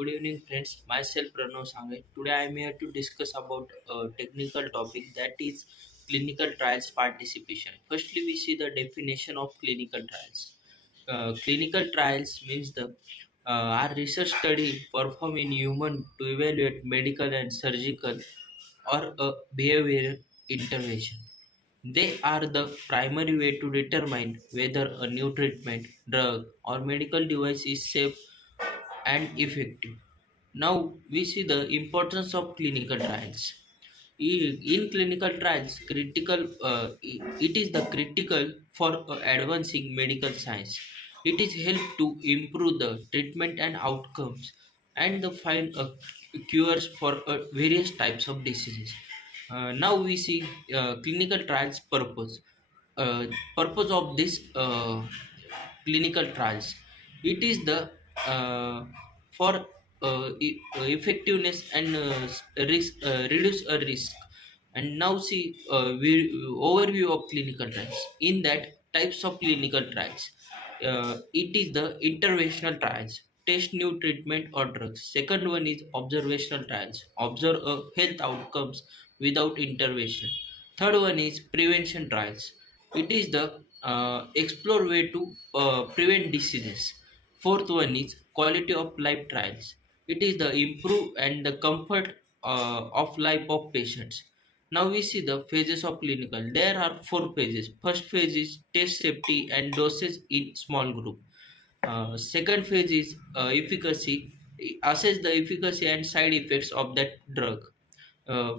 Good evening, friends. Myself Pranav Sangai. Today I am here to discuss about a technical topic that is clinical trials participation. Firstly, we see the definition of clinical trials. Clinical trials means the are research study performed in human to evaluate medical and surgical or a behavioral intervention. They are the primary way to determine whether a new treatment, drug, or medical device is safe and effective. Now we see the importance of clinical trials. In clinical trials, it is the critical for advancing medical science. It is help to improve the treatment and outcomes and the find cures for various types of diseases. Now we see clinical trials purpose. Purpose of this clinical trials. It is the for effectiveness and risk reduce a risk. And now see we overview of clinical trials. In that types of clinical trials, it is the interventional trials, test new treatment or drugs. Second one is observational trials, observe health outcomes without intervention. Third one is prevention trials. It is the explore way to prevent diseases. Fourth one is quality of life trials. It is the improve and the comfort of life of patients. Now we see the phases of clinical. There are four phases. First phase is test safety and dosage in small group. Second phase is efficacy. Assess the efficacy and side effects of that drug.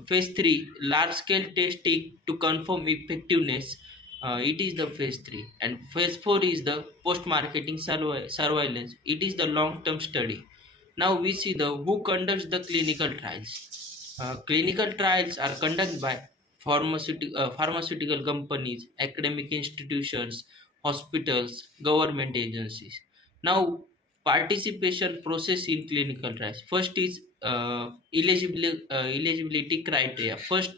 Phase 3, large scale testing to confirm effectiveness. It is the phase 3. And phase 4 is the post marketing surveillance. It is the long term study. Now we see the who conducts the clinical trials. Clinical trials are conducted by pharmaceutical companies, academic institutions, hospitals, government agencies. Now, participation process in clinical trials. First is eligibility criteria. First,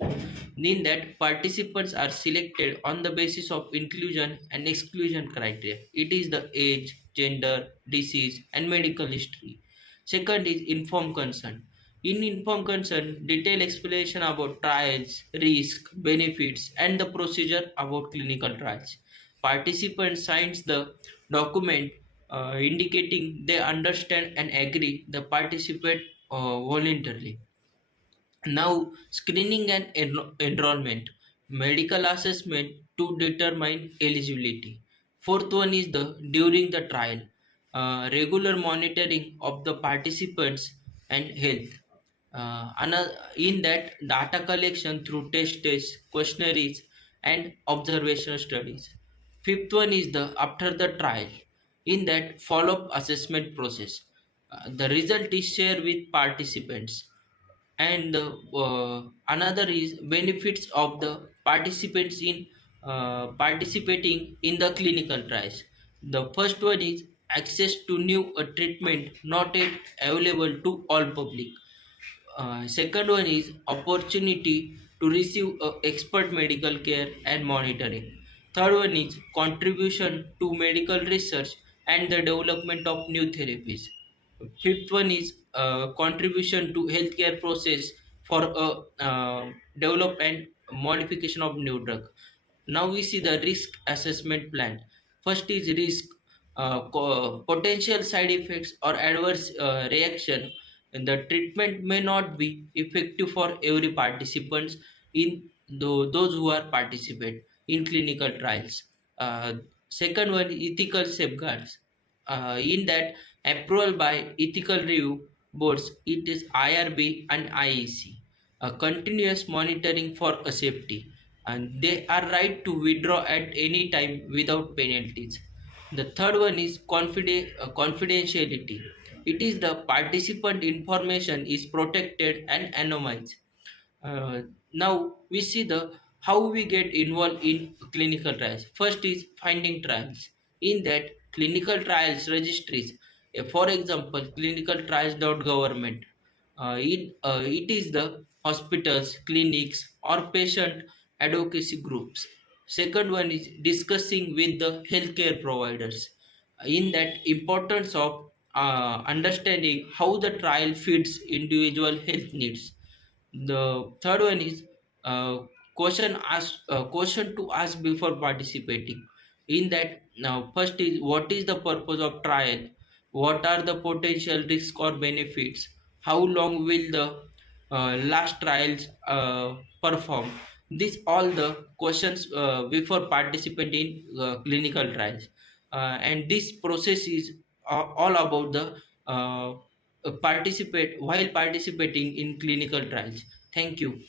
in that participants are selected on the basis of inclusion and exclusion criteria. It is the age, gender, disease, and medical history. Second is informed consent. In informed consent, detailed explanation about trials, risk, benefits, and the procedure about clinical trials. Participant signs the document indicating they understand and agree the participate voluntarily. Now, screening and enrollment, medical assessment to determine eligibility. Fourth one is the during the trial, regular monitoring of the participants and health. In that, data collection through tests, questionnaires, and observational studies. Fifth one is the after the trial. In that, follow-up assessment process. The result is shared with participants. And another is benefits of the participants in participating in the clinical trials. The first one is access to new treatment not yet available to all public. Second one is opportunity to receive expert medical care and monitoring. Third one is contribution to medical research and the development of new therapies. Fifth one is contribution to healthcare process for develop and modification of new drug. Now we see the risk assessment plan. First is risk, potential side effects or adverse reaction. And the treatment may not be effective for every participants in those who are participate in clinical trials. Second one, ethical safeguards. In that, approval by ethical review boards, it is IRB and IEC. Continuous monitoring for a safety, and they are right to withdraw at any time without penalties. The third one is confidentiality. It is the participant information is protected and anonymized. Now we see the how we get involved in clinical trials. First is finding trials. In that, clinical trials registries, for example, clinical trials.government. It is the hospitals, clinics, or patient advocacy groups. Second one is discussing with the healthcare providers. In that, importance of understanding how the trial fits individual health needs. The third one is uh, question to ask before participating. In that, now first is what is the purpose of trial? What are the potential risks or benefits? How long will the last trials perform? These all the questions before participating in clinical trials, and this process is all about the participate while participating in clinical trials. Thank you.